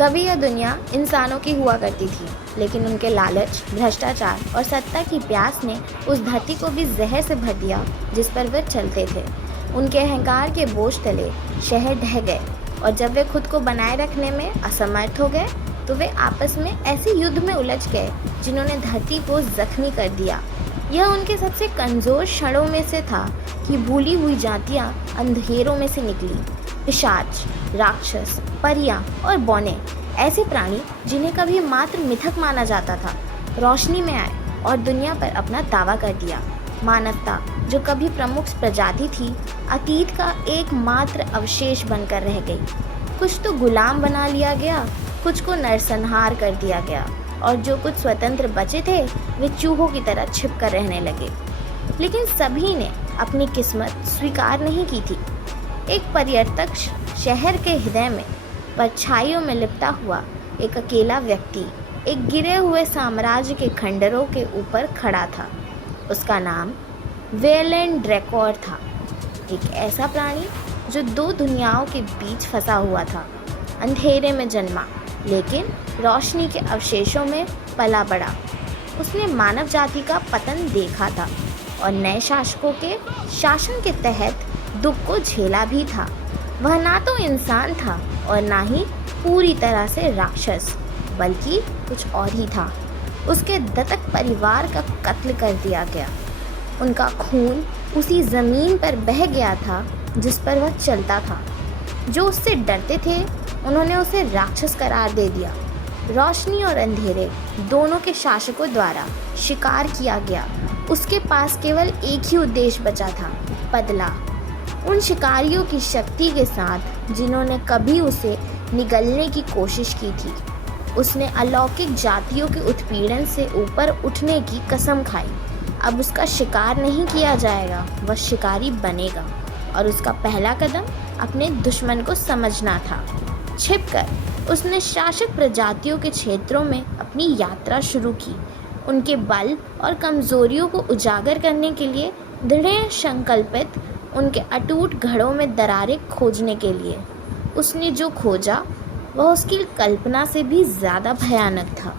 कभी यह दुनिया इंसानों की हुआ करती थी, लेकिन उनके लालच, भ्रष्टाचार और सत्ता की प्यास ने उस धरती को भी जहर से भर दिया जिस पर वे चलते थे। उनके अहंकार के बोझ तले शहर ढह गए और जब वे खुद को बनाए रखने में असमर्थ हो गए तो वे आपस में ऐसे युद्ध में उलझ गए जिन्होंने धरती को जख्मी कर दिया। यह उनके सबसे कमज़ोर क्षणों में से था कि भूली हुई जातियाँ अंधेरों में से निकली। पिशाच, राक्षस, परियां और बौने, ऐसे प्राणी जिन्हें कभी मात्र मिथक माना जाता था, रोशनी में आए और दुनिया पर अपना दावा कर दिया। मानवता जो कभी प्रमुख प्रजाति थी, अतीत का एकमात्र अवशेष बनकर रह गई। कुछ तो गुलाम बना लिया गया, कुछ को नरसंहार कर दिया गया और जो कुछ स्वतंत्र बचे थे वे चूहों की तरह छिपकर रहने लगे। लेकिन सभी ने अपनी किस्मत स्वीकार नहीं की थी। एक पर्यटक शहर के हृदय में परछाइयों में लिपटा हुआ एक अकेला व्यक्ति एक गिरे हुए साम्राज्य के खंडरों के ऊपर खड़ा था। उसका नाम वेलेन ड्रैकोर था, एक ऐसा प्राणी जो दो दुनियाओं के बीच फंसा हुआ था। अंधेरे में जन्मा लेकिन रोशनी के अवशेषों में पला बड़ा। उसने मानव जाति का पतन देखा था और नए शासकों के शासन के तहत दुख को झेला भी था। वह ना तो इंसान था और ना ही पूरी तरह से राक्षस, बल्कि कुछ और ही था। उसके दत्तक परिवार का कत्ल कर दिया गया। उनका खून उसी ज़मीन पर बह गया था जिस पर वह चलता था। जो उससे डरते थे उन्होंने उसे राक्षस करार दे दिया। रोशनी और अंधेरे दोनों के शासकों द्वारा शिकार किया गया। उसके पास केवल एक ही उद्देश्य बचा था, बदला। उन शिकारियों की शक्ति के साथ जिन्होंने कभी उसे निगलने की कोशिश की थी। उसने अलौकिक जातियों के उत्पीड़न से ऊपर उठने की कसम खाई। अब उसका शिकार नहीं किया जाएगा, वह शिकारी बनेगा और उसका पहला कदम अपने दुश्मन को समझना था। छिपकर उसने शासक प्रजातियों के क्षेत्रों में अपनी यात्रा शुरू की, उनके बल और कमजोरियों को उजागर करने के लिए दृढ़ संकल्पित, उनके अटूट घड़ों में दरारें खोजने के लिए। उसने जो खोजा वह उसकी कल्पना से भी ज़्यादा भयानक था।